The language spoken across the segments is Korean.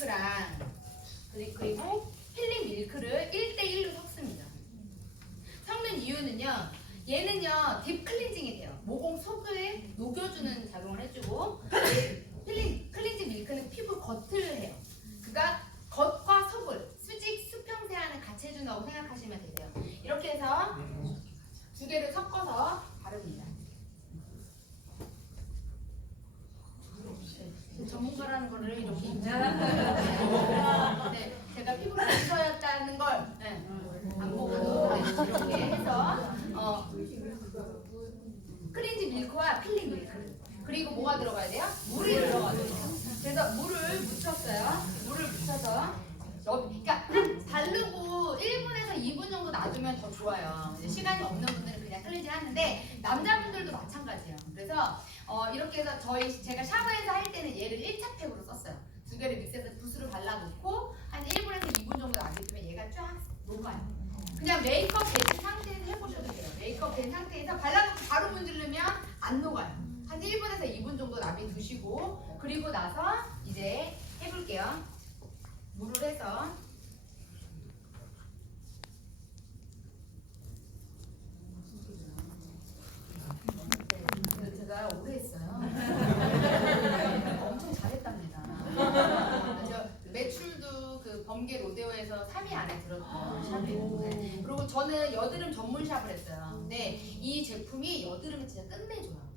밀크랑 그리고 필링 밀크를 1대1로 섞습니다. 섞는 이유는요. 얘는요 딥 클렌징이 돼요. 모공 속을 녹여주는 작용을 해주고 클렌징 밀크는 피부 겉을 해요. 그러니까 겉과 속을 수직 수평 세안을 같이 해준다고 생각하시면 되세요. 이렇게 해서 두 개를 섞어서 바릅니다. 전문가라는 거를 이렇게 네, 제가 피부 cancer였다는 걸 안 보고도 이렇게 해서 클렌징 밀크와 필링 밀크 그리고 뭐가 들어가야 돼요? 물이 들어가야 돼요. 그래서 물을 묻혔어요. 물을 묻혀서 그러니까 바르고 1분에서 2분 정도 놔두면 더 좋아요. 시간이 없는 분들은 그냥 클렌징 하는데 남자분들도 마찬가지예요. 그래서 이렇게 해서 제가 샤워해서 할 때는 얘를 1차 팩으로 썼어요. 두 개를 믹스해서 붓으로 발라놓고 한 1분에서 2분 정도 놔두면 얘가 쫙 녹아요. 그냥 메이크업 된 상태에서 해보셔도 돼요. 메이크업 된 상태에서 발라놓고 바로 문지르면 안 녹아요. 한 1분에서 2분 정도 놔두시고 그리고 나서 이제 해볼게요. 물을 해서 제가 오래 했어요. 엄청 잘했답니다. 저 매출도 그 범계 로데오에서 3위 안에 들었던 샵이에요. 네. 그리고 저는 여드름 전문 샵을 했어요. 근데 이 제품이 여드름을 진짜 끝내줘요.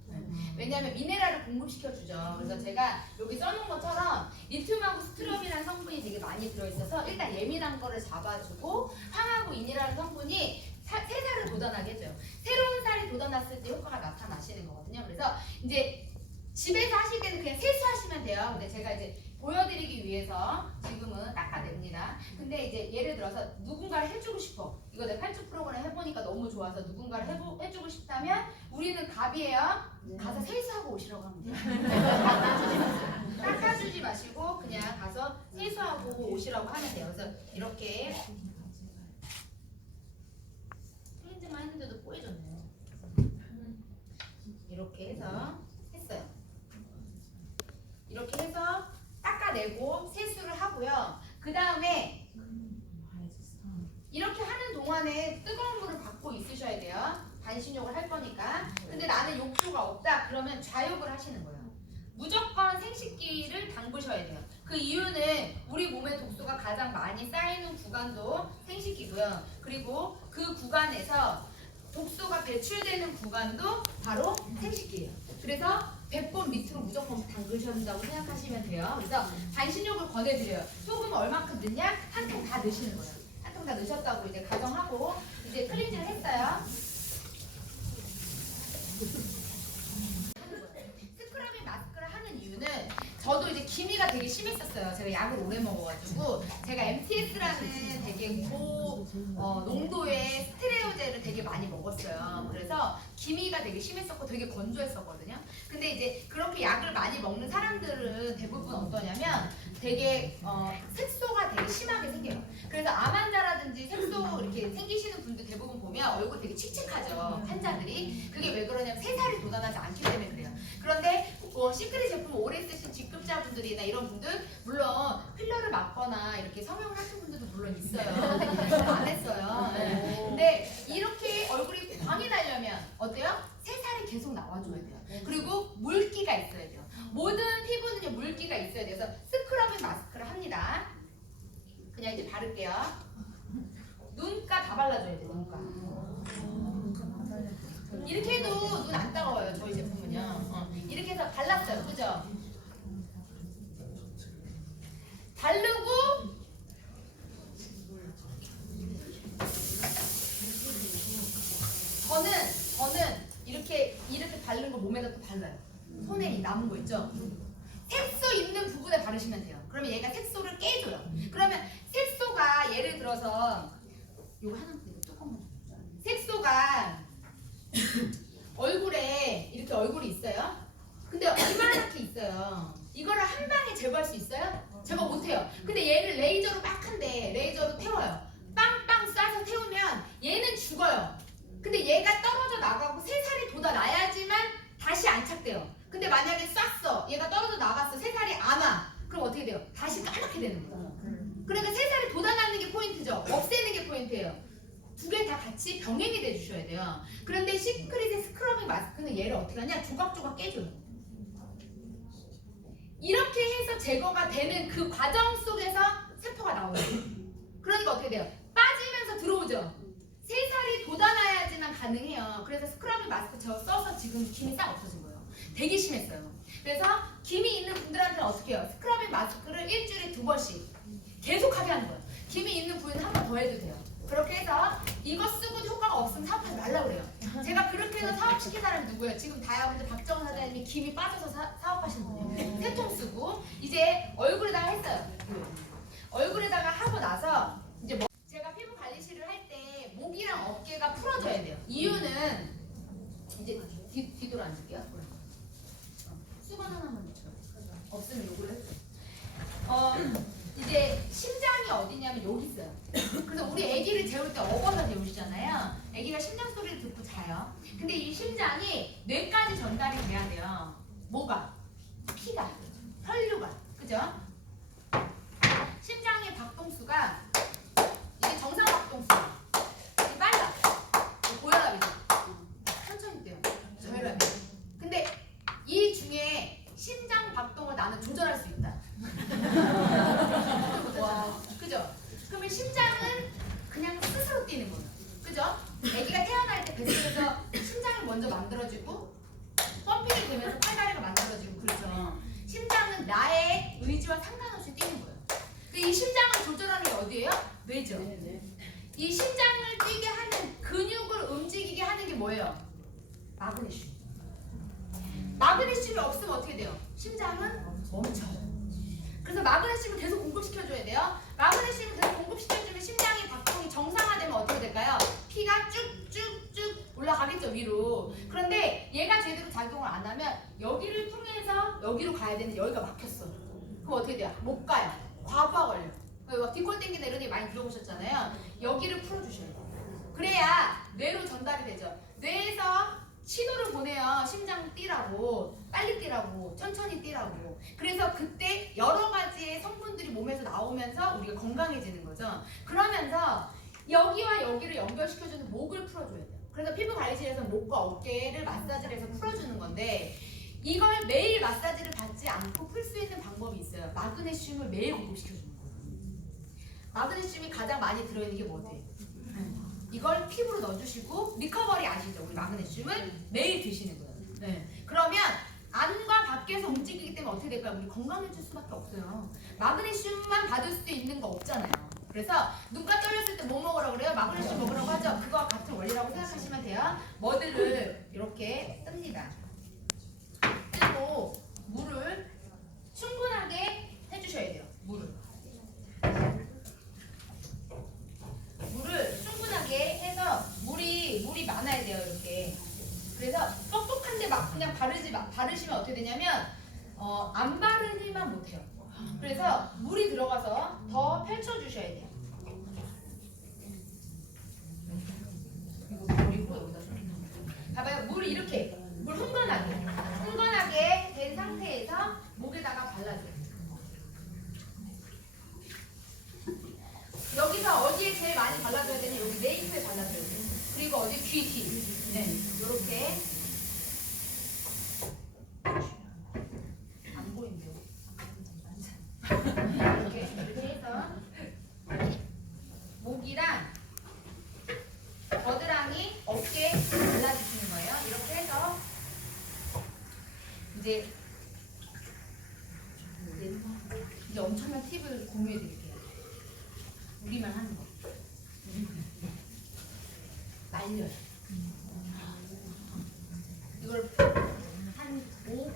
왜냐하면 미네랄을 공급시켜주죠. 그래서 제가 여기 써놓은 것처럼 리튬하고 스트롬이라는 성분이 되게 많이 들어있어서 일단 예민한 거를 잡아주고 황하고 인이라는 성분이 새살을 돋아나게 해줘요. 새로운 살이 돋아났을 때 효과가 나타나시는 거거든요. 그래서 이제 집에서 하실 때는 그냥 세수하시면 돼요. 근데 제가 이제 보여드리기 위해서 지금은 닦아냅니다. 근데 이제 예를 들어서 누군가를 해주고 싶어. 이거 내 8주 프로그램 해보니까 너무 좋아서 누군가를 해주고 싶다면 우리는 갑이에요. 가서 세수하고 오시라고 하면 돼요. 닦아주지 마시고 그냥 가서 세수하고 오시라고 하면 돼요. 그래서 이렇게 클렌징만 했는데도 뽀얘졌네요. 이렇게 해서 했어요. 이렇게 해서 닦아내고 세수를 하고요. 그 다음에 이렇게 하는 동안에 뜨거운 물을 받고 있으셔야 돼요. 반신욕을 할 거니까. 근데 나는 욕조가 없다 그러면 좌욕을 하시는 거예요. 무조건 생식기를 담그셔야 돼요. 그 이유는 우리 몸의 독소가 가장 많이 쌓이는 구간도 생식기고요. 그리고 그 구간에서 독소가 배출되는 구간도 바로 생식기예요. 그래서 100번 밑으로 무조건 담그셔야 한다고 생각하시면 돼요. 그래서 반신욕을 권해드려요. 소금 얼마큼 넣냐? 한 통 다 넣으시는 거예요. 한 통 다 넣으셨다고 이제 가정하고 이제 클렌징을 했어요. 스크러빙 마스크를 하는 이유는 저도 이제 기미가 되게 심했었어요. 제가 약을 오래 먹어가지고 제가 MTS라는 되게 농도의 스테레오제를 되게 많이 먹었어요. 그래서 기미가 되게 심했었고 되게 건조했었거든요. 근데 이제 그렇게 약을 많이 먹는 사람들은 대부분 어떠냐면 되게 색소가 되게 심하게 생겨요. 그래서 암 환자라든지 색소 이렇게 생기시는 분들 대부분 보면 얼굴 되게 칙칙하죠. 환자들이. 그게 왜 그러냐면 새살이 돋아나지 않기 때문에 그래요. 그런데 시크릿 제품 오래 쓰신 직급자분들이나 이런 분들 물론 필러를 맞거나 이렇게 성형을 하신 분들도 물론 있어요. 안 했어요. 네. 근데 이렇게 얼굴이 광이 나려면 어때요? 새살이 계속 나와줘야 돼요. 그리고 물기가 있어야 돼요. 모든 피부는요 물기가 있어야 돼서 스크러빙 마스크를 합니다. 그냥 이제 바를게요. 눈가 다 발라줘야 돼요. 눈가. 이렇게 해도 눈 안 따가워요. 저희 제품은요. 이렇게 해서 발랐어요. 그죠? 바르고 저는 이렇게 바른 거 몸에다 또 발라요. 손에 남은 거 있죠? 색소 있는 부분에 바르시면 돼요. 그러면 얘가 색소를 깨줘요. 그러면 색소가 예를 들어서 이거 하나 조금만 색소가 얼굴에 이렇게 얼굴이 있어요. 근데 얼마나 있어요. 이거를 한 방에 제거할 수 있어요? 제거 못해요. 근데 얘를 레이저로 막 한데 레이저로 태워요. 빵빵 쏴서 태우면 얘는 죽어요. 근데 얘가 떨어져 나가고 새살이 돋아나야지만 다시 안착돼요. 근데 만약에 쐈어. 얘가 떨어져 나갔어. 새살이 안 와. 그럼 어떻게 돼요? 다시 까맣게 되는 거예요. 그러니까 새살이 돋아나는 게 포인트죠. 없애는 게 포인트예요. 두 개 다 같이 병행이 돼 주셔야 돼요. 그런데 시크릿의 스크러빙 마스크는 얘를 어떻게 하냐? 조각조각 깨줘요. 이렇게 해서 제거가 되는 그 과정 속에서 세포가 나오죠. 그러니까 어떻게 돼요? 빠지면서 들어오죠. 새살이 돋아나야지만 가능해요. 그래서 스크러빙 마스크 저 써서 지금 김이 싹 없어진 거예요. 되게 심했어요. 그래서 김이 있는 분들한테는 어떻게 해요? 스크러빙 마스크를 일주일에 2번씩 계속하게 하는 거예요. 김이 있는 부위는 한 번 더 해도 돼요. 그렇게 해서 이거 쓰고도 효과가 없으면 사업하지 말라고 그래요. 제가 그렇게 해서 사업시킨 사람이 누구예요? 지금 다이아몬드 박정은 사장님이 김이 빠져서 사업하시는 분이에요. 3통 쓰고 이제 얼굴에다가 했어요. 얼굴에다가 하고 나서 이제 제가 피부 관리실을 할 때 목이랑 어깨가 풀어져야 돼요. 이유는 이제 뒤돌아 앉을게요. 수건 하나만 넣죠. 없으면 요걸 해줘요. 이제 심장이 어디냐면 여기 있어요. 그래서 우리 아기를 재울 때 업어서 재우시잖아요. 아기가 심장 소리를 듣고 자요. 근데 이 심장이 뇌까지 전달이 돼야 돼요. 뭐가? 피가, 혈류가, 그죠? 심장의 박동수가 이게 정상 박동수예요. 이게 빨라. 고혈압이죠. 천천히 뛰어요. 저혈압이에요. 근데 이 중에 심장 박동을 나는 조절할 수 있다. 그죠? 그러면 심장은 그냥 스스로 뛰는 거예요. 그죠? 아기가 태어날 때 뱃속에서 심장이 먼저 만들어지고 펌핑이 되면서 팔다리가 만들어지고 그렇죠. 심장은 나의 의지와 상관없이 뛰는 거예요. 이 심장을 조절하는 게 어디예요? 뇌죠. 이 심장을 뛰게 하는 근육을 움직이게 하는 게 뭐예요? 마그네슘. 마그네슘이 없으면 어떻게 돼요? 심장은 멈춰요. 그래서 마그네슘을 계속 공급시켜줘야 돼요. 마그네슘을 계속 공급시켜주면 심장의 박동이 정상화되면 어떻게 될까요? 피가 쭉쭉쭉 올라가겠죠, 위로. 그런데 얘가 제대로 작용을 안 하면 여기를 통해서 여기로 가야 되는데 여기가 막혔어. 그럼 어떻게 돼요? 못 가요. 과부하 걸려. 뒷골 땡기다 이런 얘기 많이 들어보셨잖아요. 여기를 풀어주셔야 돼요. 그래야 뇌로 전달이 되죠. 뇌에서 신호를 보내요. 심장 뛰라고, 빨리 뛰라고, 천천히 뛰라고. 그래서 그때 여러 가지의 성분들이 몸에서 나오면서 우리가 건강해지는 거죠. 그러면서 여기와 여기를 연결시켜주는 목을 풀어줘야 돼요. 그래서 피부 관리실에서 목과 어깨를 마사지를 해서 풀어주는 건데 이걸 매일 마사지를 받지 않고 풀 수 있는 방법이 있어요. 마그네슘을 매일 공급시켜주는 거예요. 마그네슘이 가장 많이 들어있는 게 뭐예요? 이걸 피부로 넣어주시고 리커버리 아시죠? 우리 마그네슘을 매일 드시는 거예요. 네. 그러면 안과 밖에서 움직이기 때문에 어떻게 될까요? 우리 건강해질 수밖에 없어요. 마그네슘만 받을 수 있는 거 없잖아요. 그래서 눈가 떨렸을 때 뭐 먹으라고 그래요? 마그네슘 먹으라고 하죠? 그거와 같은 원리라고 생각하시면 돼요. 머드를 이렇게 뜹니다. 뜨고 물을 충분하게 해주셔야 돼요. 물을 충분하게 해서 물이 많아야 돼요. 이렇게. 그래서 뻑뻑한데 막 그냥 바르시면 어떻게 되냐면 안 바르지만 못해요. 그래서 물이 들어가서 더 펼쳐주셔야 돼요. 이거 버리고 여기다 봐봐요. 물이 이렇게 물 흥건하게 된 상태에서 목에다가 발라줘요. 여기서 어디에 제일 많이 발라줘야 되냐? 여기 네이프에 발라줘야 돼요. 그리고 어디 귀 뒤. 네, 이렇게 안 보인대요. 이렇게 해서 목이랑 겨드랑이, 어깨 발라주시는 거예요. 이렇게 해서 이제 엄청난 팁을 공유해드릴게요. 우리만 하는 거. 말려요. 이걸 한 5분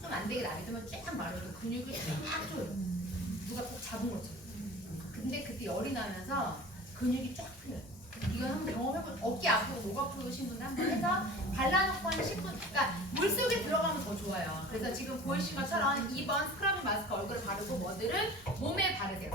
좀 안 되게 놔두면 쫙 말려도 근육을 쫙 줘요. 누가 꼭 잡은 것처럼. 근데 그때 열이 나면서 근육이 쫙 풀려요. 이건 한번 경험해보세요. 어깨 아프고 목 아프신 분들 한번 해서 발라놓고 한 10분. 그러니까 물속에 들어가면 더 좋아요. 그래서 지금 보이신 것처럼 2번 스크러빙 마스크 얼굴에 바르고 머드를 몸에 바르세요.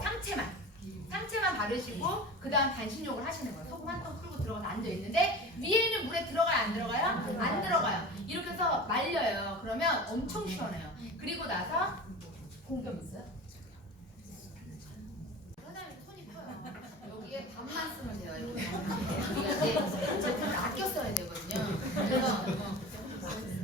상체만 바르시고 그 다음 반신욕을 하시는 거예요. 소금 한 통 풀고 들어가서 앉아있는데 위에 있는 물에 들어가요? 안 들어가요? 안 들어가요. 이렇게 해서 말려요. 그러면 엄청 시원해요. 그리고 나서 공감 있어요? 사장님 손이 펴요. 여기에 반만 쓰면 돼요. 우리가 이제 제품을 아껴 써야 되거든요. 그래서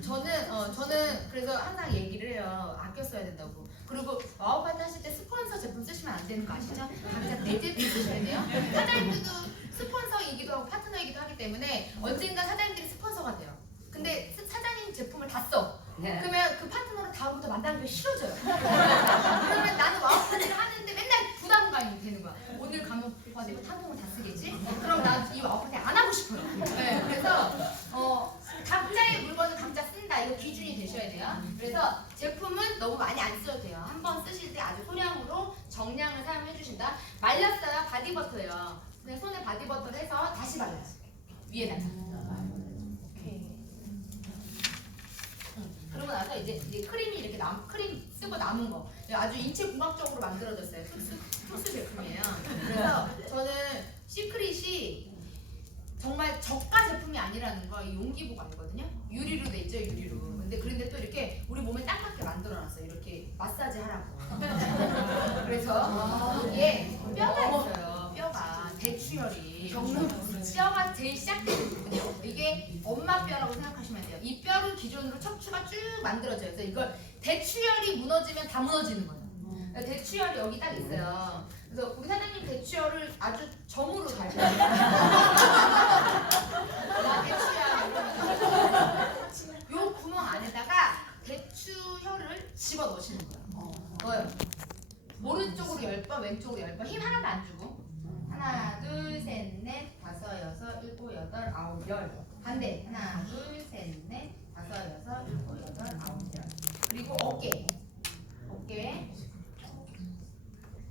저는 그래서 항상 얘기를 해요. 아껴 써야 된다고. 그리고 와우 파트 하실 때 스폰서 제품 쓰시면 안 되는 거 아시죠? 각자 내 제품 쓰셔야 돼요. 사장님들도 스폰서이기도 하고 파트너이기도 하기 때문에 언젠가 사장님들이 스폰서가 돼요. 근데 사장님 제품을 다 써. 그러면 그 파트너를 다음부터 만나는 게 싫어져요. 그러면 나는 와우 파트를 하는데 맨날 부담감이 되는 거야. 오늘 가면 와 내가 탄통을 다 쓰겠지? 그럼 나 이 와우 파트 안 하고 싶어요. 네, 그래서 각자의 물건을 각자 쓴다. 이거 기준이 되셔야 돼요. 그래서 제품은 너무 많이 안 써도 돼요. 한번 쓰실 때 아주 소량으로 정량을 사용해 주신다. 말렸어요. 바디버터예요. 그냥 손에 바디버터를 해서 다시 발라요. 위에다가. 그러고 나서 이제 크림이 이렇게 크림 쓰고 남은 거 아주 인체 공학적으로 만들어졌어요. 특수 제품이에요. 그래서 저는 시크릿이 정말 저가 제품이 아니라는 거 이 용기 보고 알거든요. 유리로 돼 있죠, 유리로. 그런데 또 이렇게 우리 몸에 딱 맞게 만들어놨어요. 이렇게 마사지 하라고. 그래서 여기에 뼈가 있어요. 뼈가 대추혈이. 뼈가 제일 시작되는 부분이에요. 이게 엄마 뼈라고 생각하시면 돼요. 이 뼈를 기준으로 척추가 쭉 만들어져요. 그래서 이걸 대추혈이 무너지면 다 무너지는 거예요. 대추혈이 여기 딱 있어요. 그래서 우리 사장님 대추혈을 아주 점으로 갈고요. 대추혈 요 구멍 안에다가 대추혈을 집어 넣으시는 거예요. 넣어요. 오른쪽으로 10번, 왼쪽으로 10번. 힘 하나도 안 주고. 하나, 둘, 셋, 넷, 다섯, 여섯, 일곱, 여덟, 아홉, 열. 반대. 하나, 둘, 셋, 넷, 다섯, 여섯, 일곱, 여덟, 아홉, 열. 그리고 어깨.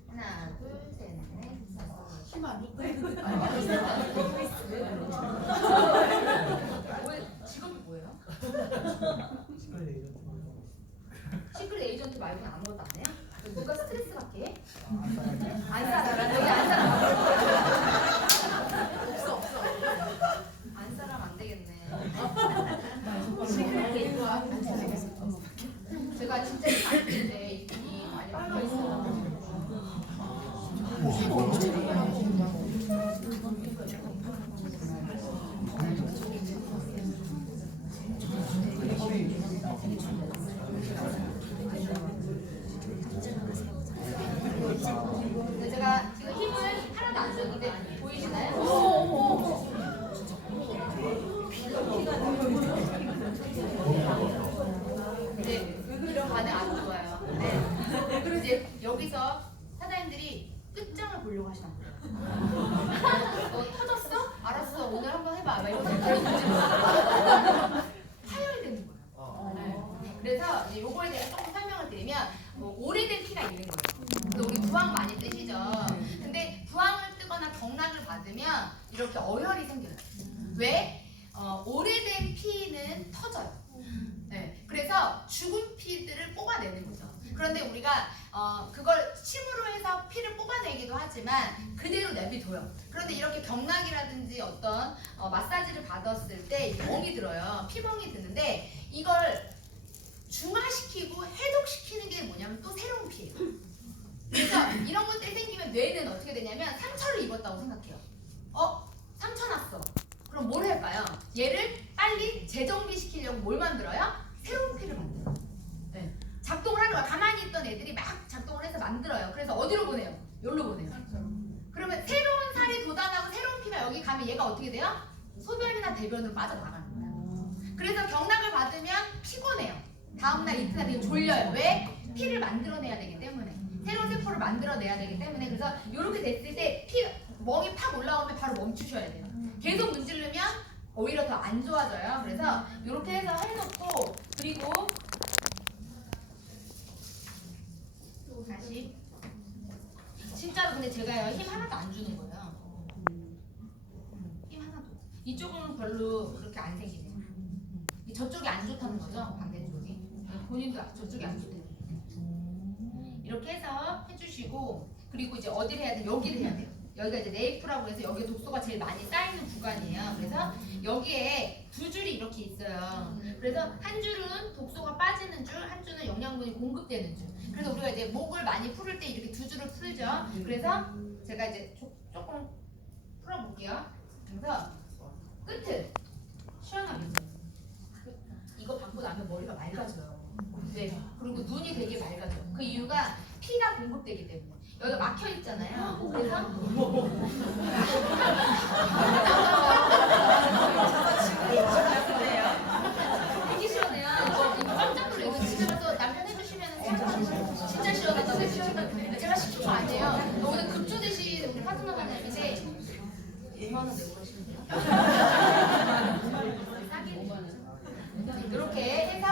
하나, 둘, 셋, 넷, 다섯. 힘안 직업이 뭐예요? 시크릿 에이전트 말고는 아무것도 안 해요? 누가 스트레스 받게 해? 안 살아. 여기 안 살아. 없어. 안 살아 안 되겠네. 제가 진짜 많이 때문에 이분이 많이 바뀌어 있어요. 제가 지금 힘을 하나도 안 줬는데 보이시나요? 네, 이런 반응 아주 좋아요. 네. 그리고 이제 여기서 사장님들이 끝장을 보려고 하시나 봐요. 너 터졌어? 알았어. 오늘 한번 해봐. 막 이러면서 파열이 되는 거예요. 네. 그래서 이제 요거에 대해서 조금 설명을 드리면 오래된 피가 있는 거예요. 그래서 우리 부항 많이 뜨시죠. 근데 부항을 뜨거나 경락을 받으면 이렇게 어혈이 생겨요. 왜? 오래된 피는 터져요. 네. 그래서 죽은 피들을 뽑아내는 거죠. 그런데 우리가 그걸 침으로 해서 피를 뽑아내기도 하지만 그대로 내비둬요. 그런데 이렇게 경락이라든지 어떤 마사지를 받았을 때 멍이 들어요. 피멍이 드는데 이걸 중화시키고 해독시키는 게 뭐냐면 또 새로운 피예요. 그래서 이런 것들이 생기면 뇌는 어떻게 되냐면 상처를 입었다고 생각해요. 상처 났어. 그럼 뭘 할까요? 얘를 빨리 재정비시키려고 뭘 만들어요? 새로운 피를 만들어요. 네. 작동을 하는 거야. 가만히 있던 애들이 막 작동을 해서 만들어요. 그래서 어디로 보내요? 여기로 보내요. 그러면 새로운 살이 돋아나고 새로운 피가 여기 가면 얘가 어떻게 돼요? 소변이나 대변으로 빠져나가는 거예요. 그래서 경락을 받으면 피곤해요. 다음날 이튿날 되게 졸려요. 왜? 피를 만들어내야 되기 때문에. 새로운 세포를 만들어내야 되기 때문에. 그래서 이렇게 됐을 때 멍이 팍 올라오면 바로 멈추셔야 돼요. 계속 문지르면 오히려 더 안 좋아져요. 그래서 이렇게 해서 해놓고 그리고 다시 진짜로 근데 제가요 힘 하나도 안 주는 거예요. 힘 하나도. 이쪽은 별로 그렇게 안 생기네요. 저쪽이 안 좋다는 거죠. 반대쪽이. 본인도 저쪽이 안 좋대요. 이렇게 해서 해주시고 그리고 이제 어디를 해야 돼? 여기를 해야 돼요. 여기가 이제 네이프라고 해서 여기 독소가 제일 많이 쌓이는 구간이에요. 그래서 여기에 두 줄이 이렇게 있어요. 그래서 한 줄은 독소가 빠지는 줄, 한 줄은 영양분이 공급되는 줄. 그래서 우리가 이제 목을 많이 풀을 때 이렇게 두 줄을 풀죠. 그래서 제가 이제 조금 풀어볼게요. 그래서 끝을 시원하게. 이거 받고 나면 머리가 맑아져요. 네. 그리고 눈이 되게 맑아져. 그 이유가 피가 공급되기 때문에. 여기가 막혀 있잖아요. 그래서 되게 시원해요. 이거 깜짝 놀래요. 이거 집에 가서 남편 해주시면 진짜 시원하다고 해주시면 제가 시킨 거 아니에요. 오늘 급조 대신 우리 파트너 관장님인데 5만 원 내고 가시면 돼요. 싸게 5만 원. 이렇게 해서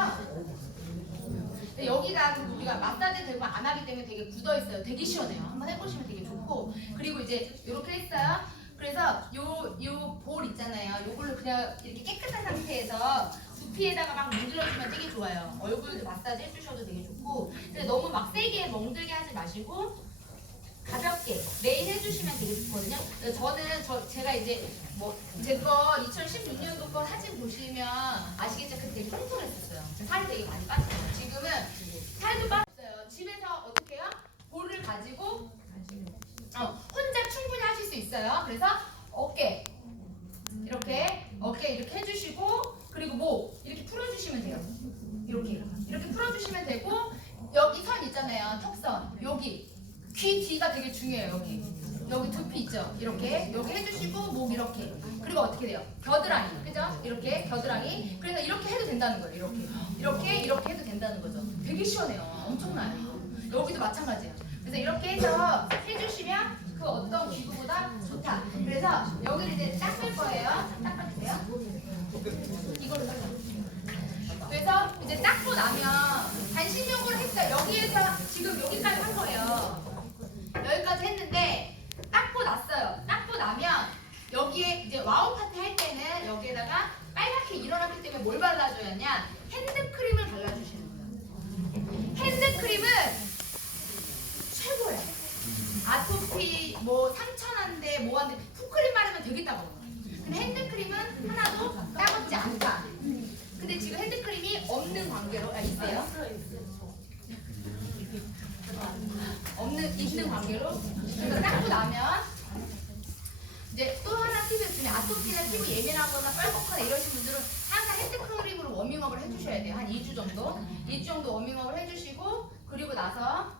여기가 우리가 마사지 되고 안 하기 때문에 되게 굳어 있어요. 되게 시원해요. 한번 해보시면 되게 좋고. 그리고 이제 이렇게 했어요. 그래서 요 볼 있잖아요. 요걸로 그냥 이렇게 깨끗한 상태에서 두피에다가 막 문질러주면 되게 좋아요. 얼굴 마사지 해주셔도 되게 좋고. 근데 너무 막 세게 멍들게 하지 마시고 가볍게 매일 해주시면 되게 좋거든요. 제가 이제 제 거 2016년도 거 사진 보시면 아시겠죠? 그때 되게 통통했었어요. 살이 되게 많이 빠졌어요. 지금은 살도 빠졌어요. 집에서 어떻게 해요? 볼을 가지고 혼자 충분히 하실 수 있어요. 그래서 어깨 이렇게 해주시고, 그리고 목 이렇게 풀어주시면 돼요. 이렇게 풀어주시면 되고, 여기 선 있잖아요. 턱선 여기 귀 뒤가 되게 중요해요. 여기 두피 있죠? 이렇게 여기 해주시고, 목 이렇게. 그리고 어떻게 돼요? 겨드랑이, 그죠? 이렇게 겨드랑이. 그래서 이렇게 해도 된다는 거예요. 이렇게 해도 된다는 거죠. 되게 시원해요. 엄청나요. 여기도 마찬가지예요. 그래서 이렇게 해서 해주시면 그 어떤 기구보다 좋다. 그래서 여기를 이제 닦을 거예요. 닦아주세요. 이걸로 닦아주세요. 그래서 이제 닦고 나면 반신욕을 했어요. 여기에서 지금 여기까지 한 거예요. 여기까지 했는데 닦고 났어요. 닦고 나면 여기에 이제 와우 파트 할 때는 여기에다가 빨갛게 일어났기 때문에 뭘 발라줘야 하냐? 핸드크림을 발라주시는 거예요. 핸드크림은 최고예요. 아토피 상처난데 뭐한데 푸크림 바르면 되게 따가워요. 근데 핸드크림은 하나도 따갑지 않다. 근데 지금 핸드크림이 없는 관계로 있어요. 있는 관계로. 그래서 닦고 나면 이제 또 하나 팁이 있으면 아토피나 피부 예민하거나 뻘겋거나 이러신 분들은 항상 핸드크림으로 워밍업을 해주셔야 돼요. 한 2주 정도. 2주 정도 워밍업을 해주시고, 그리고 나서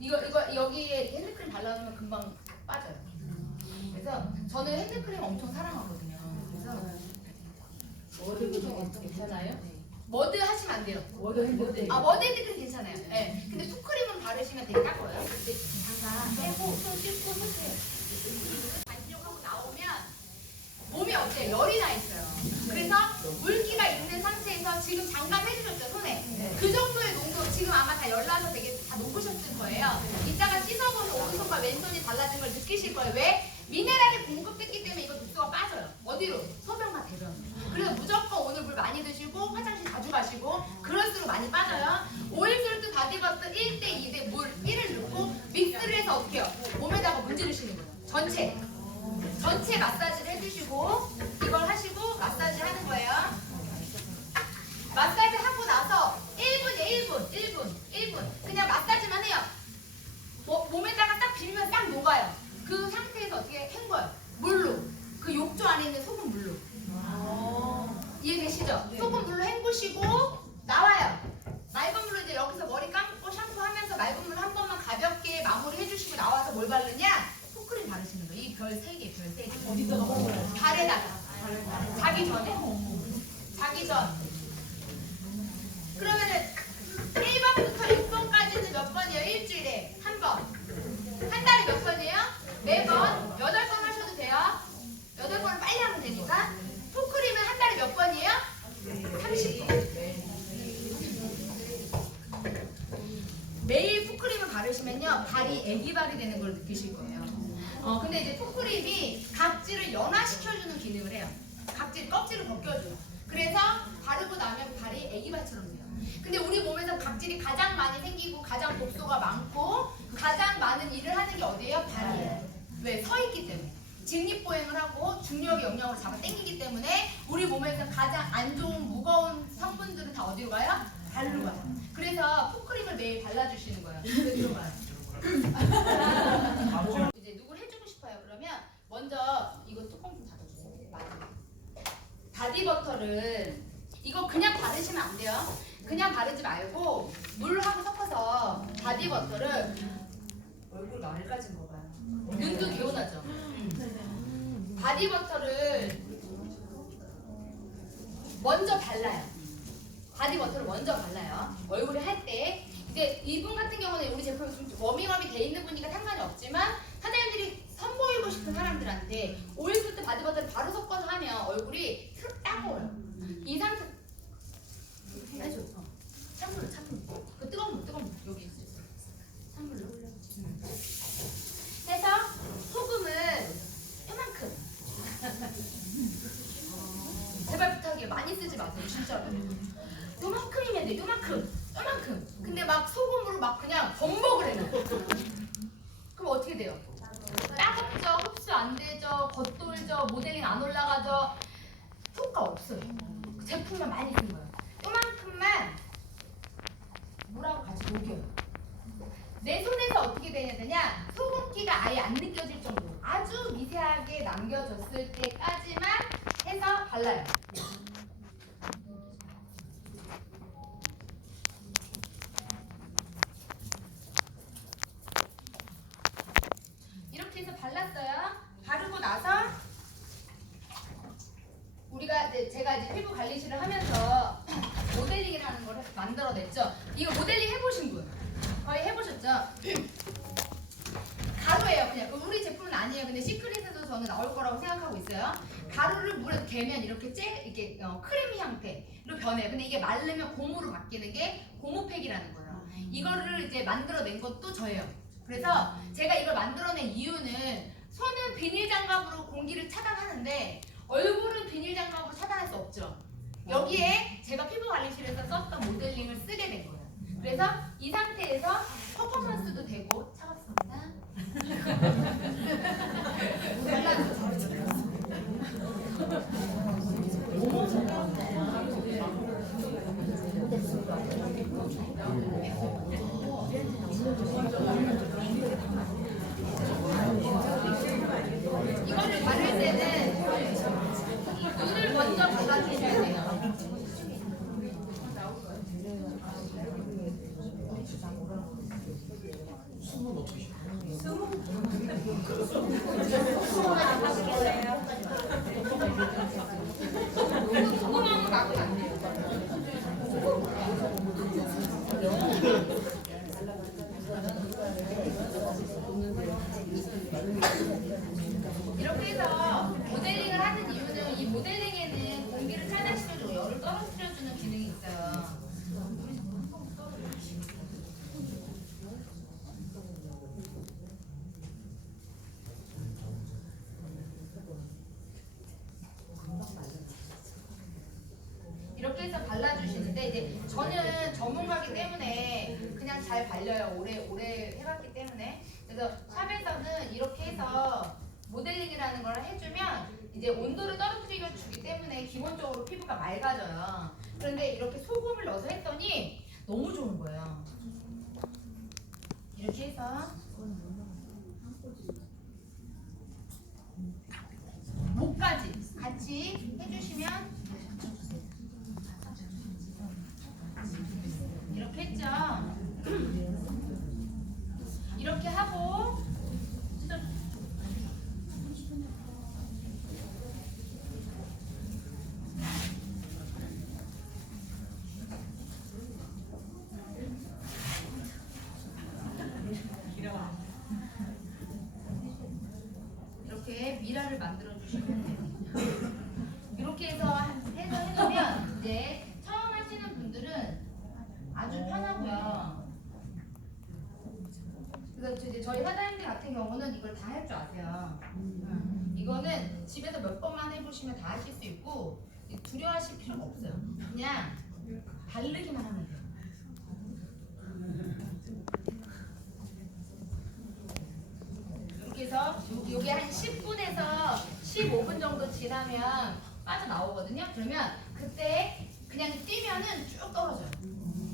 이거 여기에 핸드크림 발라주면 금방 빠져요. 그래서 저는 핸드크림 엄청 사랑하거든요. 그래서 머드 괜찮아요? 머드 하시면 안 돼요. 머드 핸드크림 괜찮아요. 네. 근데 푸크림은 바르시면 되게 따가워요. 근데 잠깐 빼고 손 씻고 쓰세요. 반신욕하고 나오면 몸이 어때요? 열이 나 있어요. 그래서 물기가 있는 상태에서 지금 잠깐 해주셨죠, 손에? 그 정도의 농도, 지금 아마 다 열나서 되게 다 녹으셨을 거예요. 이따가 씻어보면 오른손과 왼손이 달라진 걸 느끼실 거예요. 왜? 미네랄이 공급됐기 때문에 이거 독소가 빠져요. 어디로? 소변과 대변. 그래서 무조건 오늘 물 많이 드시고 화장실 자주 가시고 그럴수록 많이 빠져요. 오일솔트 바디버스 1대 2대 물 1을 넣고 믹스를 해서 어떻게 해요? 몸에다가 문지르시는 거예요. 전체 마사지를 해주시고 이걸 하시고 마사지 하는 거예요. 마사지 하고 나서 1분 그냥 마사지만 해요. 몸에다가 딱 비비면 딱 녹아요. 그 상태에서 어떻게 헹궈요? 물로. 그 욕조 안에 있는 소금 물로. 이해되시죠? 소금 물로 헹구시고 나와요. 맑은 물로 이제 여기서 머리 감고 샴푸하면서 맑은 물로 한 번만 가볍게 마무리 해주시고 나와서 뭘 바르냐? 푸크림 바르시는 거예요. 이 별 3개, 별 3개. 어디다가 바르요? 발에다가. 자기 전. 그러면은 1번부터 6번까지는 몇 번이에요? 일주일에 한 번. 한 달에 몇 번이에요? 4번. 8번 하셔도 돼요. 8번은 빨리 하면 되니까. 푸크림은 한 달에 몇 번이에요? 30번. 매일 푸크림을 바르시면요, 발이 애기발이 되는 걸 느끼실 거예요. 근데 이제 푸크림이 각질을 연화시켜주는 기능을 해요. 껍질을 벗겨줘요. 그래서 바르고 나면 발이 애기발처럼 돼요. 근데 우리 몸에서 각질이 가장 많이 생기고 가장 독소가 많고 가장 많은 일을 하는 게 어디예요? 발이에요. 왜? 서 있기 때문에. 직립보행을 하고 중력의 영향으로 잡아 당기기 때문에 우리 몸에서 가장 안 좋은 무거운 성분들은 다 어디로 가요? 발로 가요. 그래서 풋크림을 매일 발라주시는 거예요. 그래서 이제 누굴 해주고 싶어요. 그러면 먼저 이거 뚜껑 좀 닫아주세요. 바디버터를 이거 그냥 바르시면 안 돼요. 그냥 바르지 말고 물하고 섞어서 바디버터를 얼굴 맑아진 거 봐요. 눈도 개운하죠. 바디버터를 먼저 발라요. 바디버터를 먼저 발라요. 얼굴에 할 때 이제 이분 같은 경우는 우리 제품이 좀 워밍업이 돼 있는 분이니까 상관이 없지만 사장님들이 선보이고 싶은 사람들한테 오일부터 바디버터를 바로 섞어서 하면 얼굴이 따가워요. 이 상태 해줘. 찬물로 그 뜨거운 물 여기 있어. 찬물로 해서 소금은 요만큼 제발 부탁해요. 많이 쓰지 마세요. 진짜로. 요만큼이면 돼. 요만큼. 근데 막 소금으로 막 그냥 범벅을 해놔. 그럼 어떻게 돼요? 따갑죠. 흡수 안 되죠. 겉돌죠. 모델링 안 올라가죠. 효과 없어요. 제품만 많이 쓴 거예요. 요만큼만 물하고 같이 녹여요. 내 손에서 어떻게 되냐 소금기가 아예 안 느껴질 정도로 아주 미세하게 남겨졌을 때까지만 해서 발라요. 이렇게 해서 발랐어요. 바르고 나서 우리가 제가 이제 피부 관리실을 하면서 모델링을 하는 걸 만들어냈죠. 이거 모델링 해보신 분 거의 해보셨죠? 가루예요. 그냥 우리 제품은 아니에요. 근데 시크릿에도 저는 나올 거라고 생각하고 있어요. 가루를 물에 개면 이렇게 이렇게 크림 형태로 변해요. 근데 이게 마르면 고무로 바뀌는 게 고무팩이라는 거예요. 이거를 이제 만들어낸 것도 저예요. 그래서 제가 이걸 만들어낸 이유는 손은 비닐 장갑으로 공기를 차단하는데 얼굴은 비닐 장갑으로 차단할 수 없죠. 여기에 제가 피부 관리실에서 썼던 모델링을 쓰게 된 거예요. 그래서 이 상태에서 퍼포먼스도 되고 차갑습니다. 이거를 바를 때는 눈을 먼저 발라주셔야 돼요. 소금하고 나고 안 돼요. 이렇게 해서 모델링을 하는 이유는 이 모델링에는 공기를 차단시켜주고 열을 떨어뜨려주는 기능이 있어요. 이렇게 해서 발라주시는데 이제 저는 전문가이기 때문에 그냥 잘 발려요. 오래 해봤기 때문에. 그래서 샵에서는 이렇게 해서 모델링이라는 걸 해주면 이제 온도를 떨어뜨려 주기 때문에 기본적으로 피부가 맑아져요. 그런데 이렇게 소금을 넣어서 했더니 너무 좋은 거예요. 이렇게 해서 목까지 같이 해주시면 이렇게 했죠. 이렇게 하고 이렇게 미라를 만들어 주시면 돼요. 이렇게 해서 해놓으면 이제 처음 하시는 분들은 아주 편하고요. 그래서 이제 저희 사장님들 같은 경우는 이걸 다 할 줄 아세요. 이거는 집에서 몇 번만 해보시면 다 하실 수 있고 두려워하실 필요가 없어요. 그냥 바르기만 하면 돼요. 이게 한 10분에서 15분 정도 지나면 빠져나오거든요. 그러면 그때 그냥 뛰면은 쭉 떨어져요.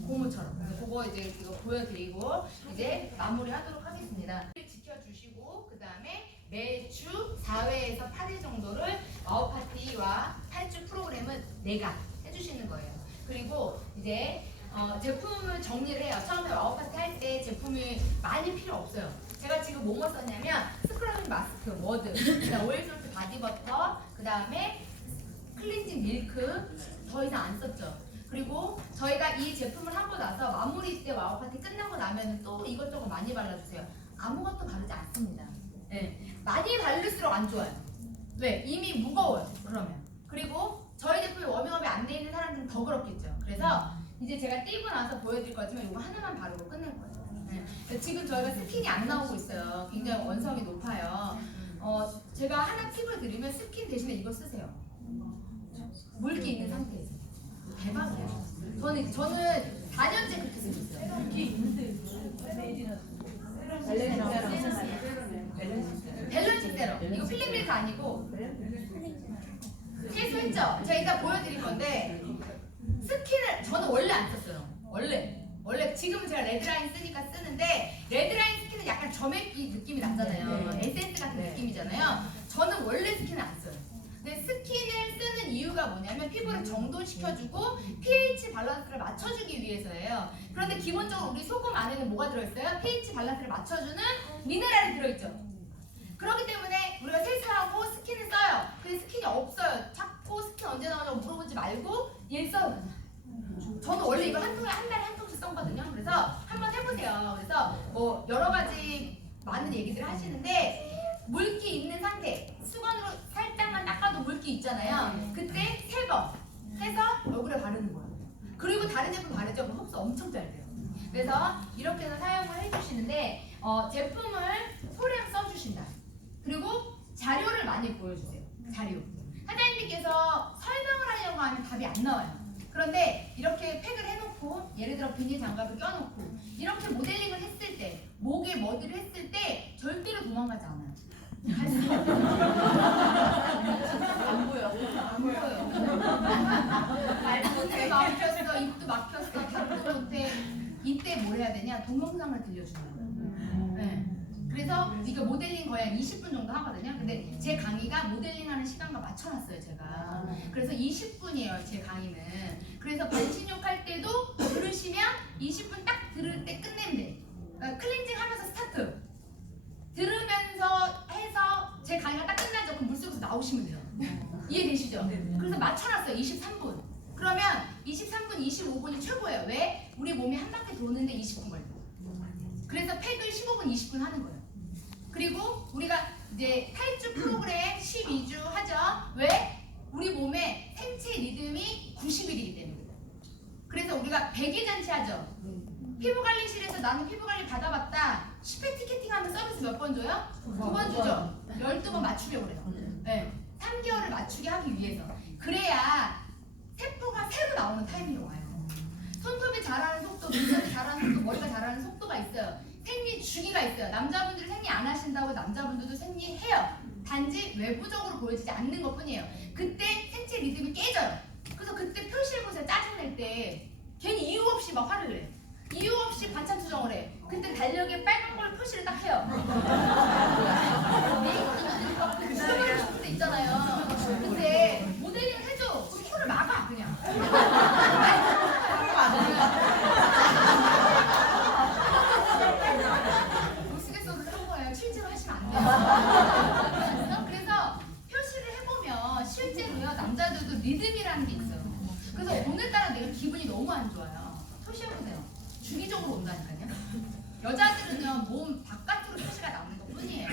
고무처럼. 그거 이제 이거 보여드리고 이제 마무리하도록 하겠습니다. 지켜주시고 그 다음에 매주 4회에서 8회 정도를 와우 파티와 8주 프로그램은 내가 해주시는 거예요. 그리고 이제 제품을 정리를 해요. 처음에 와우 파티 할 때 제품이 많이 필요 없어요. 제가 지금 뭐뭐 썼냐면 스크러빙 마스크, 워드, 그다음 오일솔트 바디버터, 그 다음에 클렌징 밀크 더 이상 안 썼죠. 그리고 저희가 이 제품을 하고 나서 마무리 때 와우 파티 끝나고 나면 또 이것저것 많이 발라주세요. 아무것도 바르지 않습니다. 네. 많이 바를수록 안 좋아요. 왜? 이미 무거워요. 그러면. 그리고 저희 제품이 워밍업이 안 돼 있는 사람들은 더 그렇겠죠. 그래서 이제 제가 띄고 나서 보여드릴 거지만 이거 하나만 바르고 끝낼 거예요. 네. 지금 저희가 스킨이 안 나오고 있어요. 굉장히 원성이 높아요. 제가 하나 팁을 드리면 스킨 대신에 이거 쓰세요. 물기 있는 상태에서. 대박이에요. 저는 4년째 그렇게 쓰고 있어요. 밸런스 세럼. 이거 필링밀크 아니고 실수했죠? 제가 이따 보여드릴 건데 스킨을 저는 원래 안 썼어요. 원래 지금은 제가 레드라인 쓰니까 쓰는데 레드라인 스킨은 약간 점액기 느낌이 나잖아요. 에센스 같은 느낌이잖아요. 저는 원래 스킨을 안 써요. 근데 스킨을 쓰는 이유가 뭐냐면 피부를 정돈시켜주고 pH 밸런스를 맞춰주기 위해서예요. 그런데 기본적으로 우리 소금 안에는 뭐가 들어있어요? pH 밸런스를 맞춰주는 미네랄이 들어있죠. 그렇기 때문에 우리가 세수하고 스킨을 써요. 근데 스킨이 없어요. 자꾸 스킨 언제 나오냐고 물어보지 말고 얘 써요. 저는 원래 이거 한 달에 한 통씩 썼거든요. 그래서 한번 해보세요. 그래서 뭐 여러 가지 많은 얘기들을 하시는데 물기 있는 상태, 수건으로 살짝만 닦아도 물기 있잖아요. 그때 3번 해서 얼굴에 바르는 거예요. 그리고 다른 제품 바르죠? 그럼 흡수 엄청 잘 돼요. 그래서 이렇게 해서 사용을 해주시는데 제품을 소량 써주신다. 그리고 자료를 많이 보여주세요. 자료. 사장님께서 설명을 하려고 하면 답이 안 나와요. 그런데 이렇게 팩을 해놓고 예를 들어 비닐 장갑을 껴놓고 이렇게 모델링을 했을 때 목에 머리를 했을 때 절대로 도망가지 않아요. 안 보여. 눈도 막혔어, 입도 막혔어, 답도 못해. 이때 뭘 해야 되냐? 동영상을 들려주는 거예요. 네. 그래서 이거 모델링 거의 한 20분 정도 하거든요. 근데 제 강의가 모델링하는 시간과 맞춰놨어요, 제가. 그래서 20분이에요, 제 강의는. 그래서 반신욕 할 때도 들으시면 20분 딱 들을 때 끝내면 돼. 그러니까 클렌징 하면서 스타트. 들으면서 해서 제 강의가 딱 끝나죠. 그럼 물속에서 나오시면 돼요. 이해되시죠? 그래서 맞춰놨어요, 23분. 그러면 23분, 25분이 최고예요. 왜? 우리 몸이 한 바퀴 도는데 20분 걸려. 그래서 팩을 15분, 20분 하는 거예요. 그리고 우리가 이제 8주 프로그램 12주 하죠. 왜? 우리 몸의 생체 리듬이 90일이기 때문에. 그래서 우리가 100일 잔치 하죠. 피부관리실에서 나는 피부관리 받아봤다. 10회 티켓팅 하면 서비스 몇 번 줘요? 2번 주죠. 12번 맞추려고 그래요. 네. 3개월을 맞추게 하기 위해서. 그래야 세포가 새로 나오는 타이밍이 와요. 손톱이 자라는 속도, 눈썹이 자라는 속도, 머리가 자라는 속도가 있어요. 생리 주기가 있어요. 남자분들이 생리 안 하신다고 남자분들도 생리해요. 단지 외부적으로 보여지지 않는 것 뿐이에요. 그때 생체 리듬이 깨져요. 그래서 그때 표시를 보세요. 짜증낼 때 괜히 이유 없이 막 화를 내. 이유 없이 반찬 투정을 해. 그때 달력에 빨간 걸 표시를 딱 해요. 그 수염을 줄 때 있잖아요. 근데 모델링 해줘. 그럼 코를 막아 그냥. 우스갯소리를 한 거예요. 실제로 하시면 안 돼요. 그래서 표시를 해보면 실제로요 남자들도 리듬이라는 게 있어요. 그래서 오늘따라 내가 기분이 너무 안 좋아요. 표시해보세요. 주기적으로 온다니까요. 여자들은요 몸 바깥으로 표시가 나오는 것 뿐이에요.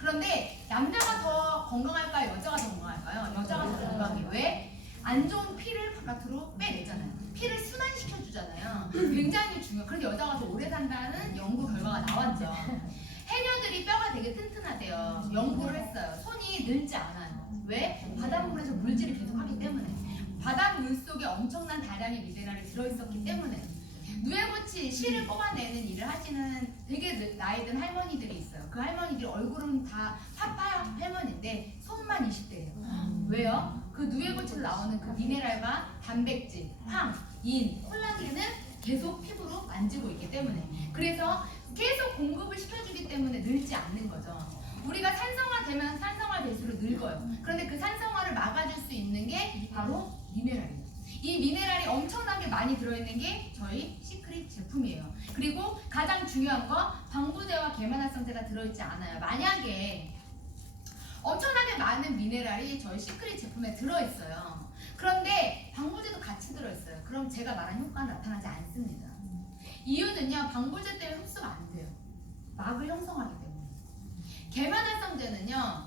그런데 남자가 더 건강할까요? 여자가 더 건강할까요? 여자가 더 건강해요. 왜? 안 좋은 피를 바깥으로 빼내잖아요. 피를 순환시켜 주잖아요. 굉장히 중요해요. 그런데 여자가 더 오래 산다는 연구 결과가 나왔죠. 해녀들이 뼈가 되게 튼튼하대요. 연구를 했어요. 손이 늘지 않아요. 왜? 바닷물에서 물질을 계속하기 때문에. 바닷물 속에 엄청난 다량의 미네랄이 들어있었기 때문에. 누에고치 실을 뽑아내는 일을 하시는 되게 나이 든 할머니들이 있어요. 그 할머니들이 얼굴은 다 파파 할머니인데 손만 20대예요. 왜요? 그 누에고치로 나오는 그 미네랄과 단백질, 황, 인, 콜라겐은 계속 피부로 만지고 있기 때문에, 그래서 계속 공급을 시켜주기 때문에 늙지 않는 거죠. 우리가 산성화되면 산성화될수록 늙어요. 그런데 그 산성화를 막아줄 수 있는 게 바로 미네랄이에요. 이 미네랄이 엄청나게 많이 들어있는 게 저희 시크릿 제품이에요. 그리고 가장 중요한 거, 방부제와 계면활성제가 들어있지 않아요. 만약에 엄청나게 많은 미네랄이 저희 시크릿 제품에 들어있어요. 그런데 방부제도 같이 들어있어요. 그럼 제가 말한 효과는 나타나지 않습니다. 이유는요, 방부제 때문에 흡수가 안 돼요. 막을 형성하기 때문에. 계면활성제는요,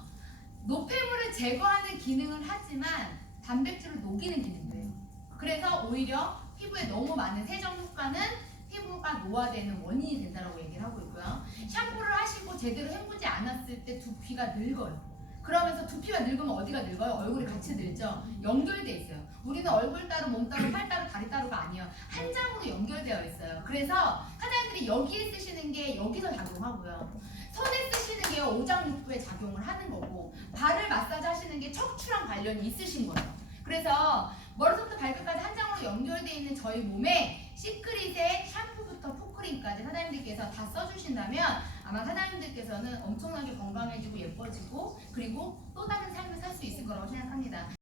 노폐물을 제거하는 기능을 하지만 단백질을 녹이는 기능도 해요. 그래서 오히려 피부에 너무 많은 세정 효과는 피부가 노화되는 원인이 된다고 얘기를 하고 있고요. 샴푸를 하시고 제대로 헹구지 않았을 때 두피가 늙어요. 그러면서 두피가 늙으면 어디가 늙어요? 얼굴이 같이 늙죠? 연결돼 있어요. 우리는 얼굴 따로, 몸 따로, 팔 따로, 다리 따로가 아니에요. 한 장으로 연결되어 있어요. 그래서 사장님들이 여기에 쓰시는 게 여기서 작용하고요. 손에 쓰시는 게 오장육부에 작용을 하는 거고, 발을 마사지 하시는 게 척추랑 관련이 있으신 거예요. 그래서 머리부터 발끝까지 한 장으로 연결되어 있는 저희 몸에 시크릿의 샴푸부터 푸크림까지 사장님들께서 다 써주신다면 아마 사장님들께서는 엄청나게 건강해지고 예뻐지고, 그리고 또 다른 삶을 살 수 있을 거라고 생각합니다.